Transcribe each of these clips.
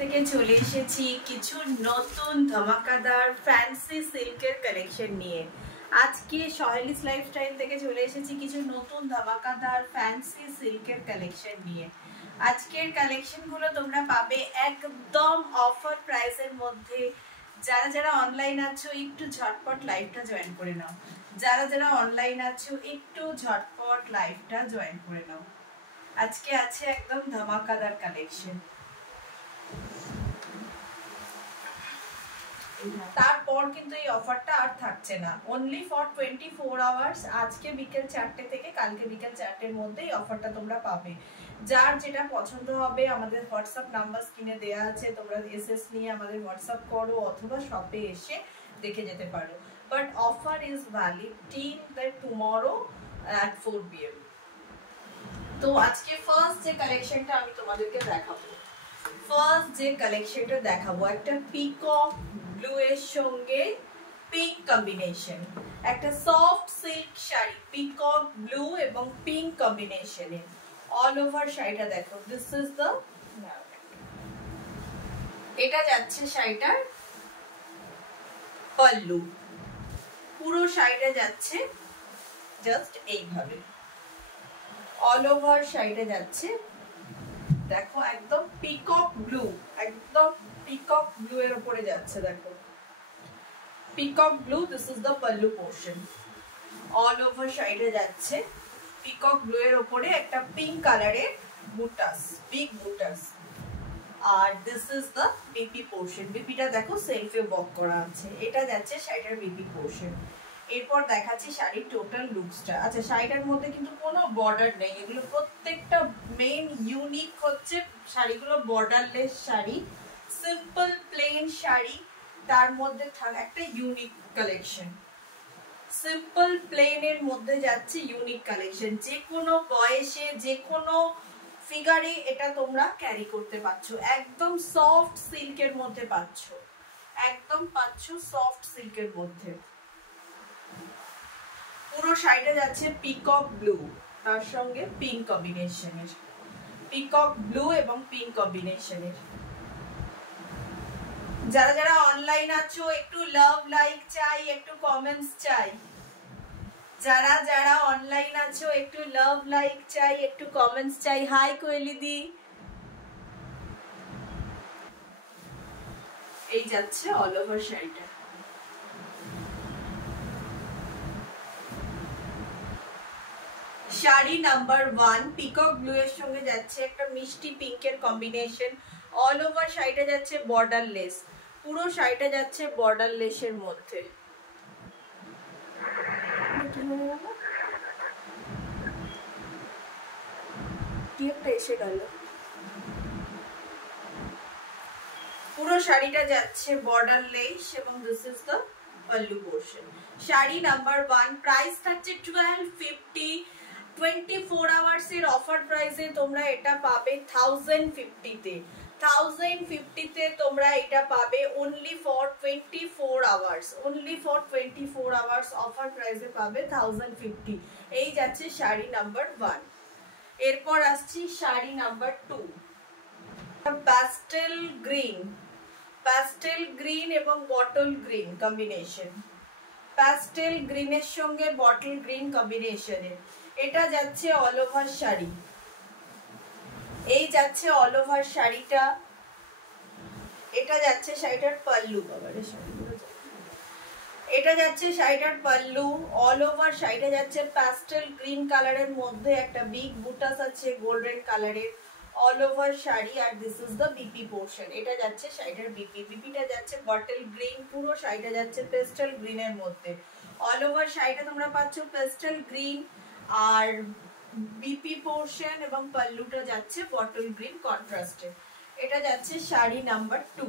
থেকে চলে এসেছি কিছু নতুন ধামাকাদার ফ্যান্সি সিল্কের কালেকশন নিয়ে। আজকে সহেলিস লাইফস্টাইল থেকে চলে এসেছি কিছু নতুন ধামাকাদার ফ্যান্সি সিল্কের কালেকশন নিয়ে। আজকের কালেকশনগুলো তোমরা পাবে একদম অফার প্রাইসের মধ্যে। যারা যারা অনলাইন আছো একটু ঝটপট লাইভটা জয়েন করে নাও। যারা যারা অনলাইন আছো একটু ঝটপট লাইভটা জয়েন করে নাও। আজকে আছে একদম ধামাকাদার কালেকশন। তারপর কিন্তু এই অফারটা আর থাকছে না, অনলি ফর 24 আওয়ার্স। আজকে বিকেল 4টে থেকে কালকে বিকেল 4টের মধ্যে এই অফারটা তোমরা পাবে। যার যেটা পছন্দ হবে আমাদের হোয়াটসঅ্যাপ নাম্বার স্ক্রিনে দেওয়া আছে, তোমরা এসএস নিয়ে আমাদের হোয়াটসঅ্যাপ করো অথবা শপে এসে দেখে যেতে পারো। But offer is valid till that tomorrow at 4 PM। তো আজকে ফার্স্ট যে কালেকশনটা আমি তোমাদেরকে দেখাবো, একটা পিকক ব্লু এর সঙ্গে পিঙ্ক কম্বিনেশন, একটা soft silk sari peacock blue এবং পিঙ্ক কম্বিনেশনে। অল ওভার শাড়িটা দেখো, দিস ইজ দ্য, এটা যাচ্ছে শাড়িটার পাল্লু। পুরো শাড়িটা যাচ্ছে জাস্ট এইভাবে, অল ওভার শাড়িটা যাচ্ছে দেখো একদম পিকক ব্লু, একদম পিকক ব্লু এর উপরে যাচ্ছে। দেখো peacock blue, this is the pallu portion. All over শাড়িটা যাচ্ছে পিকক ব্লু এর উপরে একটা পিঙ্ক কালারের বুটাস, বিগ বুটাস। আর this is the BP portion. বিপিটা দেখো সেলফে ওয়ার্ক করা আছে। এটা যাচ্ছে শাড়িটার বিপি পোর্শন। এরপর দেখাচ্ছি শাড়ির টোটাল লুকসটা। আচ্ছা, শাড়িটার মধ্যে কিন্তু কোনো বর্ডার নেই, এগুলো প্রত্যেকটা মেইন ইউনিক হচ্ছে শাড়িগুলো borderless sari, simple plain sari, তার মধ্যে একটা ইউনিক কালেকশন। সিম্পল প্লেনের মধ্যে যাচ্ছে ইউনিক কালেকশন। যে কোনো বয়সে যে কোনো ফিগারে এটা তোমরা ক্যারি করতে পারছো। একদম সফট সিল্কের মধ্যে পাচ্ছ, একদম পাচ্ছ সফট সিল্কের মধ্যে। পুরো শাড়িটা যাচ্ছে পিকক ব্লু, তার সঙ্গে পিঙ্ক কম্বিনেশনের, পিকক ব্লু এবং পিঙ্ক কম্বিনেশনের। যারা যারা অনলাইন আছো একটু লাভ লাইক চাই, একটু কমেন্টস চাই। যারা যারা অনলাইন আছো একটু লাভ লাইক চাই, একটু কমেন্টস চাই। হাই কোয়েলি দি। এই যাচ্ছে অল ওভার শাড়িটা। শাড়ি নাম্বার 1 পিকক ব্লু এর সঙ্গে যাচ্ছে একটা মিষ্টি পিঙ্কের কম্বিনেশন। অল ওভার শাড়িটা যাচ্ছে বর্ডার লেস, পুরো শাড়িটা যাচ্ছে বর্ডার লেসের মধ্যে। কি একটা এসে গেল। পুরো শাড়িটা যাচ্ছে বর্ডার লেস এবং this is the pallu portion. Sari number 1, price থাকছে 1250। 24 আওয়ার্স এর অফার প্রাইসে তোমরা এটা পাবে 1050 তে। 1050 তে তোমরা এটা পাবে only for 24 hours, only for 24 hours offer প্রাইসে পাবে 1050। এই যাচ্ছে শাড়ি নাম্বার 1। এরপর আসছি sari number 2, pastel green, pastel green এবং বটল গ্রিন কম্বিনেশন। প্যাস্টেল গ্রিনের সঙ্গে বটল গ্রিন কম্বিনেশনে এটা যাচ্ছে অল ওভার শাড়ি। এই যাচ্ছে অল ওভার শাড়িটা। এটা যাচ্ছে শাড়িটার পাল্লু। এটা যাচ্ছে শাড়িটার পাল্লু। অল ওভার শাড়িটা যাচ্ছে প্যাস্টেল গ্রিন কালারের মধ্যে একটা বিগ বুটাস আছে গোল্ডেন কালারের। All over sari. আর this is the BP portion. এটা যাচ্ছে শাড়িটার বিপি। বিপিটা যাচ্ছে বটল গ্রিন, পুরো শাড়িটা যাচ্ছে পেস্টেল গ্রিনের মধ্যে। অল ওভার শাড়িটা তোমরা পাচ্ছ পেস্টেল গ্রিন আর বিপি পোর্শন এবং পাল্লুটা যাচ্ছে বটল গ্রিন কন্ট্রাস্টে। এটা যাচ্ছে sari number 2।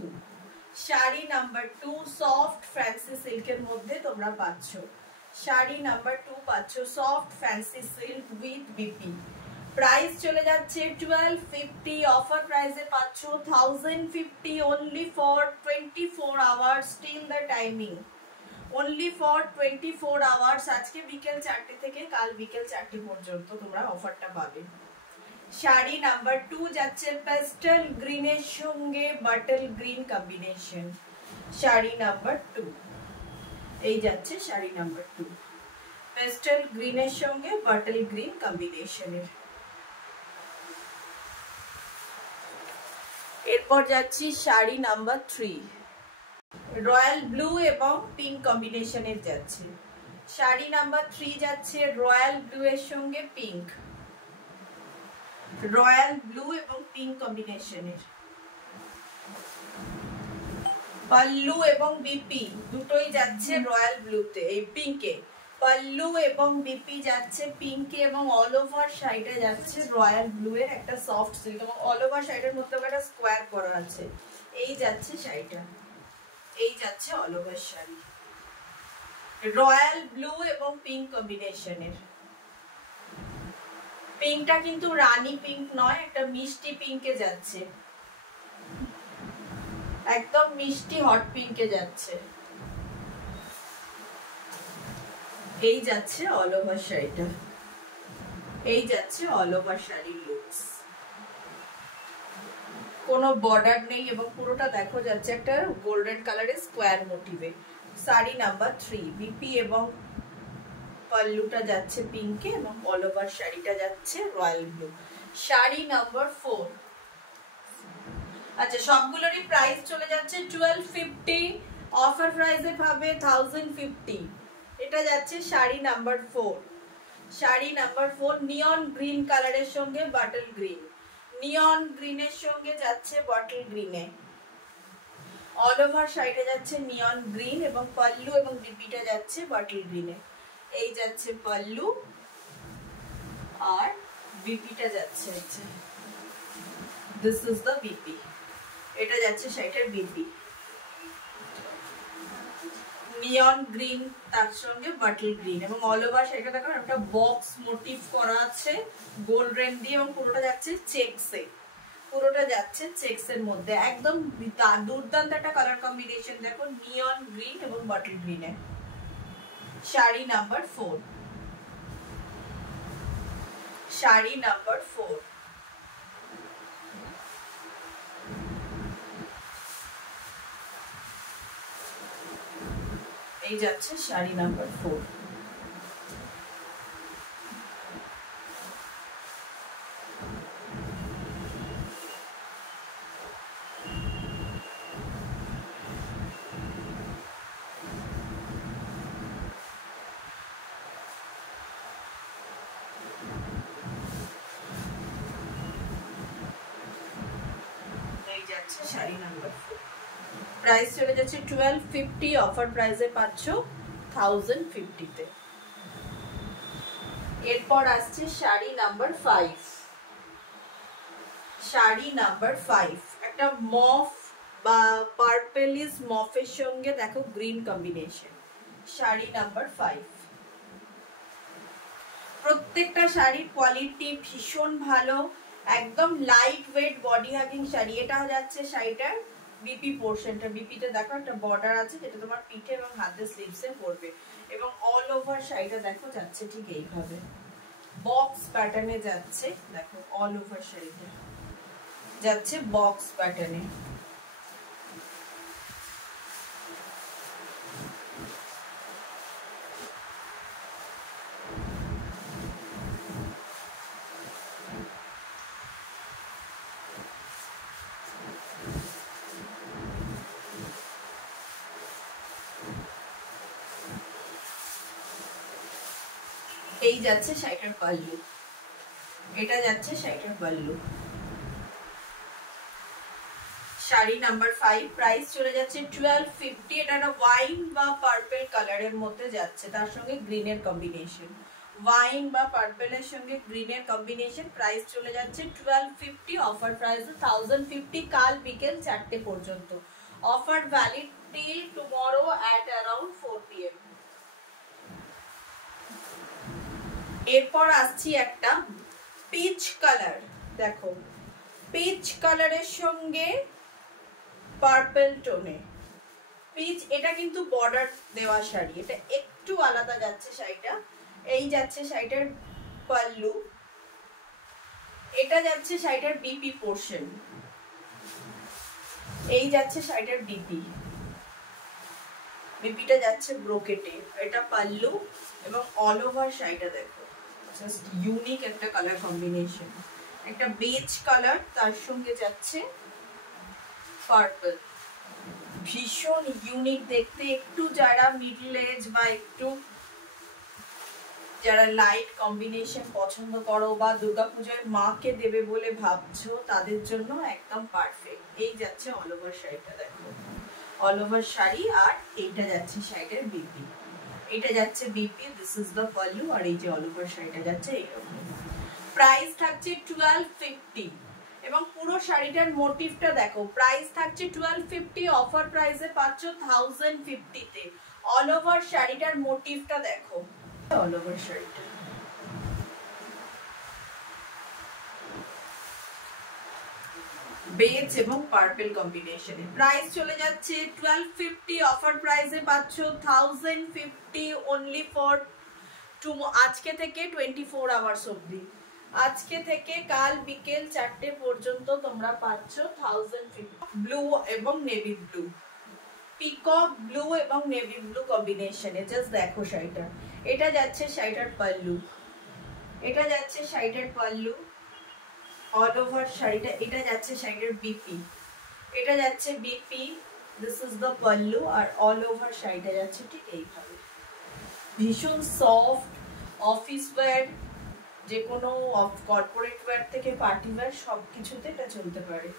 Sari number 2 soft fancy সিল্কের মধ্যে তোমরা পাচ্ছ। শাড়ি নাম্বার 2 পাচ্ছ soft fancy silk with BP. Price চলে যাচ্ছে 1250, অফার প্রাইসে পাচ্ছ 1050 only for 24 hours till the timing. Only for 24 hours. আজকে বিকেল 4টে থেকে কাল বিকেল 4টে পর্যন্ত তোমরা অফারটা পাবে। শাড়ি নাম্বার 2 যাচ্ছে পেস্টেল গ্রিনের সঙ্গে bottle green combination. Sari number 2 এই যাচ্ছে শাড়ি নাম্বার 2, পেস্টেল গ্রিনের সঙ্গে বাটল গ্রিন কম্বিনেশনের। এরপর যাচ্ছি শাড়ি নাম্বার 3, রয়্যাল ব্লু এবং পিঙ্ক কম্বিনেশনের যাচ্ছে। শাড়ি নাম্বার 3 যাচ্ছে রয়্যাল ব্লু এর সঙ্গে পিঙ্ক, রয়্যাল ব্লু এবং পিঙ্ক কম্বিনেশনের। পাল্লু এবং বিপি দুটোই যাচ্ছে রয়্যাল ব্লুতে, এই পিঙ্কে। পাল্লু এবং বিপি যাচ্ছে পিঙ্কে এবং অল ওভার শাড়িটা যাচ্ছে রয়্যাল ব্লু এর একটা সফট সিল্ক এবং অল ওভার শাড়িটার মধ্যে একটা স্কোয়ার করা আছে। এই যাচ্ছে শাড়িটা, এই যাচ্ছে all over sari royal blue এবং পিঙ্ক কম্বিনেশনের। পিঙ্কটা কিন্তু রানী পিঙ্ক নয়, একটা মিষ্টি পিঙ্কে যাচ্ছে, একদম মিষ্টি হট পিঙ্কে যাচ্ছে। এই যাচ্ছে অল ওভার শাড়িটা, এই যাচ্ছে অল ওভার শাড়ির লুকস। কোনো বর্ডার নেই এবং পুরোটা দেখো যাচ্ছে একটা গোল্ডেন কালারের স্কোয়ার মোটিভে। শাড়ি নাম্বার 3, বিপি এবং পাল্লুটা যাচ্ছে পিঙ্কে এবং অল ওভার শাড়িটা যাচ্ছে রয়্যাল ব্লু। শাড়ি নাম্বার 4, আচ্ছা সবগুলোরই প্রাইস চলে যাচ্ছে 1250, অফার প্রাইসে পাবে 1050। এটা যাচ্ছে শাড়ি নাম্বার 4, শাড়ি নাম্বার 4 নিয়ন গ্রিন কালারের সঙ্গে বাটল গ্রিন, নিয়ন গ্রিনের সঙ্গে যাচ্ছে বটল গ্রিনে। অল ওভার শাড়িটা যাচ্ছে নিয়ন গ্রিন এবং পাল্লু এবং বিপিটা যাচ্ছে বটল গ্রিনে। এই যাচ্ছে পাল্লু আর বিপিটা যাচ্ছে, দিস ইজ দ্য বিপি। এটা যাচ্ছে শাড়িটার বিপি, নিয়ন গ্রিন তার সঙ্গে বাটল গ্রিন এবং অল ওভার শাড়িটা দেখো একটা বক্স মোটিভ করা আছে গোল্ডেন দিয়ে এবং পুরোটা যাচ্ছে চেকসে, পুরোটা যাচ্ছে চেকসের মধ্যে। একদম দুর্দান্ত একটা কালার কম্বিনেশন দেখো, নিয়ন গ্রিন এবং বাটল গ্রিনে। শাড়ি নাম্বার 4, শাড়ি নাম্বার 4 এই যাচ্ছে শাড়ি নাম্বার 4। এই যাচ্ছে শাড়ি নাম্বার 4, প্রাইস চলে যাচ্ছে 1250, অফার প্রাইসে পাচ্ছ 1050 তে। এরপর আসছে শাড়ি নাম্বার 5, শাড়ি নাম্বার 5 একটা মফ বা পার্পলিশ মফের সঙ্গে দেখো গ্রিন কম্বিনেশন। শাড়ি নাম্বার 5, প্রত্যেকটা শাড়ির কোয়ালিটি ভীষণ ভালো, একদম light weight body hugging sari. এটা যাচ্ছে শাড়িটার বিপি পোর্শনটা, বিপিতে দেখো একটা বর্ডার আছে যেটা তোমার পিঠে এবং হাতে স্লিভসে পড়বে এবং অল ওভার শাড়িটা দেখো যাচ্ছে ঠিক এইভাবে বক্স প্যাটার্নে যাচ্ছে। দেখো অল ওভার শাড়িটা যাচ্ছে বক্স প্যাটার্নে। এই যাচ্ছে শাড়িটার পাল্লু, এটা যাচ্ছে শাড়িটার পাল্লু। শাড়ি নাম্বার 5, প্রাইস চলে যাচ্ছে 1250। এটা একটা ওয়াইন বা পার্পল কালারের মধ্যে যাচ্ছে, তার সঙ্গে গ্রিনের কম্বিনেশন, ওয়াইন বা পার্পলের সঙ্গে গ্রিনের কম্বিনেশন। প্রাইস চলে যাচ্ছে 1250, অফার প্রাইস 1050, কাল বিকেল 4টে পর্যন্ত। Offer valid till tomorrow at around 4 PM। এরপর আসছি একটা পিচ কালার, দেখো পিচ কালারের সঙ্গে পার্পল টোনে পিচ। এটা কিন্তু বর্ডার দেওয়া শাড়ি, এটা একটু আলাদা যাচ্ছে শাড়িটা। এই যাচ্ছে শাড়িটার পাল্লু, এটা যাচ্ছে শাড়িটার বিপি পোর্শন, এই যাচ্ছে শাড়িটার বিপি, বিপিটা যাচ্ছে ব্রোকেটে, এটা পাল্লু এবং অল ওভার শাড়িটা দেখো জাস্ট ইউনিক একটা কালার কম্বিনেশন, একটা বেজ কালার তার সঙ্গে যাচ্ছে পার্পল, ভীষণ ইউনিক দেখতে। একটু যারা মিডল এজ বা একটু যারা লাইট কম্বিনেশন পছন্দ করো বা দুর্গাপূজায় মাকে দেবে বলে ভাবছো তাদের জন্য একদম পারফেক্ট। এই যাচ্ছে অল ওভার শাড়িটা দেখো, অল ওভার শাড়ি, আর এইটা যাচ্ছে শাড়িটার বিপি, এটা যাচ্ছে BP, this is the pallu, আর এই যে অল ওভার শাড়িটা যাচ্ছে এইরকম। প্রাইস থাকছে 1250 এবং পুরো শাড়িটার মোটিভটা দেখো, প্রাইস থাকছে 1250, অফার প্রাইসে পাচ্ছ 1050 তে। অল ওভার শাড়িটার মোটিভটা দেখো, অল ওভার শাড়িটা বেজ এবং পার্পল কম্বিনেশনে, প্রাইস চলে যাচ্ছে 1250, অফার প্রাইসে পাচ্ছ 1050 অনলি ফর আজকে থেকে 24 আওয়ার্স অবধি, আজকে থেকে কাল বিকেল 4টে পর্যন্ত তোমরা পাচ্ছ 1050। ব্লু এবং নেভি ব্লু, পিকক ব্লু এবং নেভি ব্লু কম্বিনেশনে, জাস্ট দেখো শাড়িটা, এটা যাচ্ছে শাড়িটার পাল্লু, এটা যাচ্ছে শাড়িটার পাল্লু অল ওভার শাড়িটা, এটা যাচ্ছে শাড়িটার বিপি, এটা যাচ্ছে BP, this is the pallu, আর অল ওভার শাড়িটা যাচ্ছে ঠিক এইভাবে, ভীষণ সফট, অফিস ওয়্যার, যে কোনো কর্পোরেট ওয়্যার থেকে পার্টি ওয়্যার সব কিছুতে এটা চলতে পারে।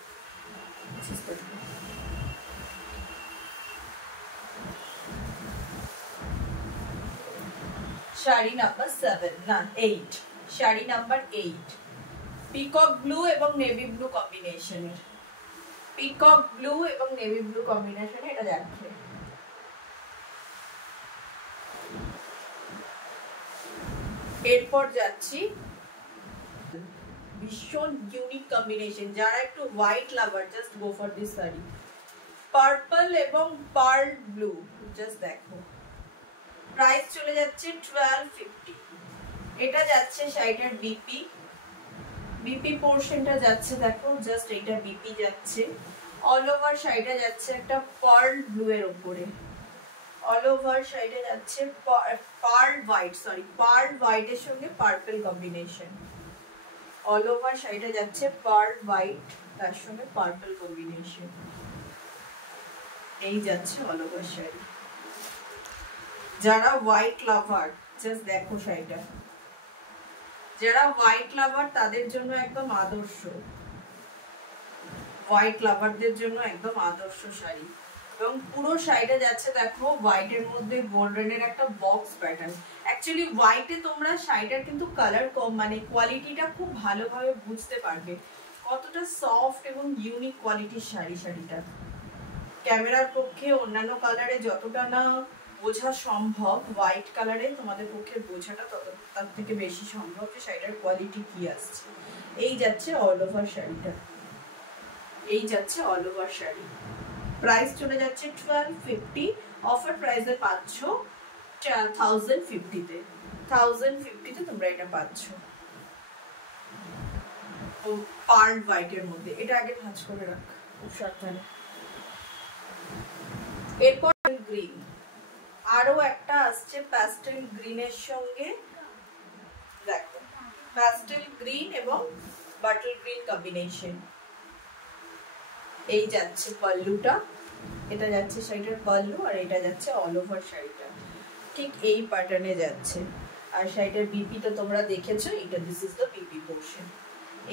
শাড়ি নাম্বার 7 না 8, শাড়ি নাম্বার 8, পিকক ব্লু এবং নেভি ব্লু কম্বিনেশনের, পিকক ব্লু এবং নেভি ব্লু কম্বিনেশনে এটা যাচ্ছে। এরপর যাচ্ছি ভীষণ ইউনিক কম্বিনেশন, যারা একটু white lover just go for this sari, purple এবং পার্ল ব্লু, জাস্ট দেখো, প্রাইস চলে যাচ্ছে 1250, এটা যাচ্ছে শাড়িটার বিপি, বিপি পোর্শনটা যাচ্ছে দেখো, জাস্ট এটা বিপি যাচ্ছে, অল ওভার শাড়িটা যাচ্ছে একটা পার্ল ব্লু এর উপরে, অল ওভার শাড়িটা যাচ্ছে pearl white, sorry pearl white এর সঙ্গে পার্পল কম্বিনেশন, অল ওভার শাড়িটা যাচ্ছে পার্ল হোয়াইট তার সঙ্গে পার্পল কম্বিনেশন, এই যাচ্ছে অল ওভার শাড়ি। যারা হোয়াইট লাভার জাস্ট দেখো শাড়িটা, যারা হোয়াইট লাভার তাদের জন্য একদম আদর্শ, হোয়াইট লাভারদের জন্য একদম আদর্শ শাড়ি, এবং পুরো শাড়িটা যাচ্ছে দেখো হোয়াইটের মধ্যে গোল্ডেনের একটা বক্স প্যাটার্ন। অ্যাকচুয়ালি হোয়াইটে তোমরা শাড়িটার কিন্তু কালার কম, মানে কোয়ালিটিটা খুব ভালোভাবে বুঝতে পারবে কতটা সফট এবং ইউনিক কোয়ালিটির শাড়িটা। ক্যামেরার পক্ষে অন্যান্য কালারে যতটা না বোঝা সম্ভব, হোয়াইট কালারে তোমাদের পক্ষে বোঝাটা তার থেকে বেশি সম্ভব যে শাড়িটার কোয়ালিটি কি আসছে। এই যাচ্ছে অল ওভার শাড়িটা, এই যাচ্ছে অল ওভার শাড়ি, প্রাইস চলে যাচ্ছে 1250, অফার প্রাইসে পাচ্ছ 1050 তে, 1050 তে তোমরা এটা পাচ্ছ পার্ল হোয়াইটের মধ্যে। এটা আগে ভাঁজ করে রাখ খুব সাবধানে। এরপর গ্রিন, আরো একটা আসছে প্যাস্টেল গ্রিনের সঙ্গে, দেখো প্যাস্টেল গ্রিন এবং বাটল গ্রিন কম্বিনেশন, এই যাচ্ছে পাল্লুটা, এটা যাচ্ছে শাড়িটার পাল্লু, আর এটা যাচ্ছে অল ওভার শাড়িটা ঠিক এই প্যাটার্নে যাচ্ছে, আর শাড়িটার বিপি তো তোমরা দেখেছো, এটা this is the BP portion,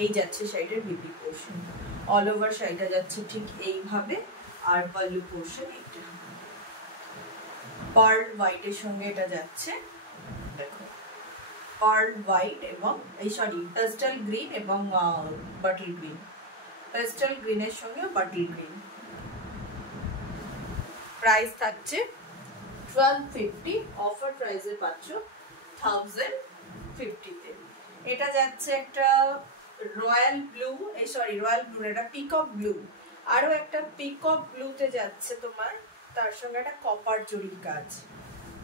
এই যাচ্ছে শাড়িটার বিপি পোর্শন, অল ওভার শাড়িটা যাচ্ছে ঠিক এইভাবে, আর পাল্লু পোর্শন এটা পার্ল হোয়াইটের সঙ্গে এটা যাচ্ছে, দেখো পার্ল হোয়াইট এবং এই সরি পেস্টাল গ্রিন এবং বাটল গ্রিন, পেস্টাল গ্রিনের সঙ্গে বাটল গ্রিন, প্রাইস থাকছে 1250, অফার প্রাইসে পাচ্ছ 1050 তে। এটা যাচ্ছে একটা রয়্যাল ব্লু, এই সরি রয়্যাল ব্লু, এটা পিকক ব্লু, আরো একটা পিকক ব্লুতে যাচ্ছে তোমার, তার সঙ্গে একটা কপার জরির কাজ,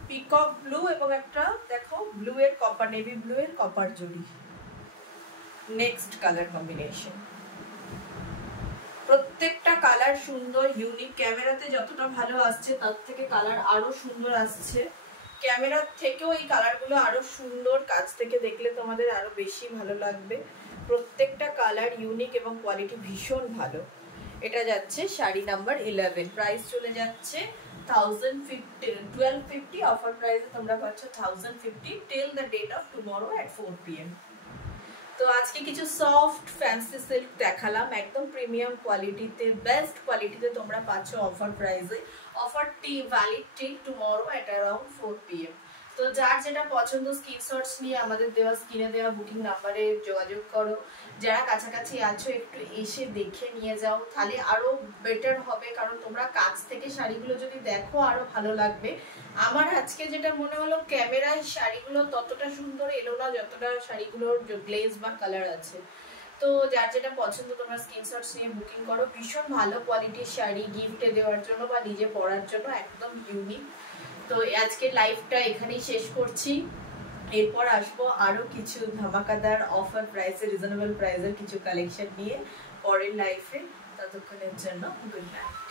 পিকক ব্লু এবং একটা দেখো ব্লু এর কপার, নেভি ব্লু এর কপার জরি, নেক্সট কালার কম্বিনেশন। প্রত্যেকটা কালার সুন্দর, ইউনিক। ক্যামেরাতে যতটা ভালো আসছে তার থেকে কালার আরো সুন্দর আসছে। ক্যামেরার থেকেও এই কালারগুলো আরো সুন্দর, কাছ থেকে দেখলে তোমাদের আরো বেশি ভালো লাগবে। প্রত্যেকটা কালার ইউনিক এবং কোয়ালিটি ভীষণ ভালো। এটা যাচ্ছে শাড়ি নাম্বার 11। প্রাইস চলে যাচ্ছে 1250। অফার প্রাইসে তোমরা পাচ্ছ 1050 till the date of tomorrow at 4 PM। তো আজকে কিছু সফট ফ্যান্সি সিল্ক দেখালাম, একদম প্রিমিয়াম কোয়ালিটিতে, বেস্ট কোয়ালিটিতে তোমরা পাচ্ছ অফার প্রাইসে। অফারটি ভ্যালিড টিল টুমরো এট অ্যারাউন্ড 4 PM। তো যার যেটা পছন্দ স্ক্রিনশটস নিয়ে আমাদের দেওয়া স্ক্রিনে দেওয়া বুকিং নাম্বারে যোগাযোগ করো। যারা কাছাকাছি আছো একটু এসে দেখে নিয়ে যাও, তাহলে আরো বেটার হবে। কারণ তোমরা কাছ থেকে শাড়িগুলো যদি দেখো আরো ভালো লাগবে। আমার আজকে যেটা মনে হলো, ক্যামেরায় শাড়িগুলো ততটা সুন্দর এলো না যতটা শাড়িগুলোর গ্লেজ বা কালার আছে। তো যার যেটা পছন্দ তোমরা স্ক্রিনশটস নিয়ে বুকিং করো। ভীষণ ভালো কোয়ালিটির শাড়ি, গিফটে দেওয়ার জন্য বা নিজে পরার জন্য একদম ইউনিক। তো আজকে লাইভটা এখানেই শেষ করছি। এরপর আসবো আরো কিছু ধামাকাদার অফার প্রাইসে, রিজনেবল প্রাইসের কিছু কালেকশন নিয়ে পরের লাইফে। ততক্ষণের জন্য গুড নাইট।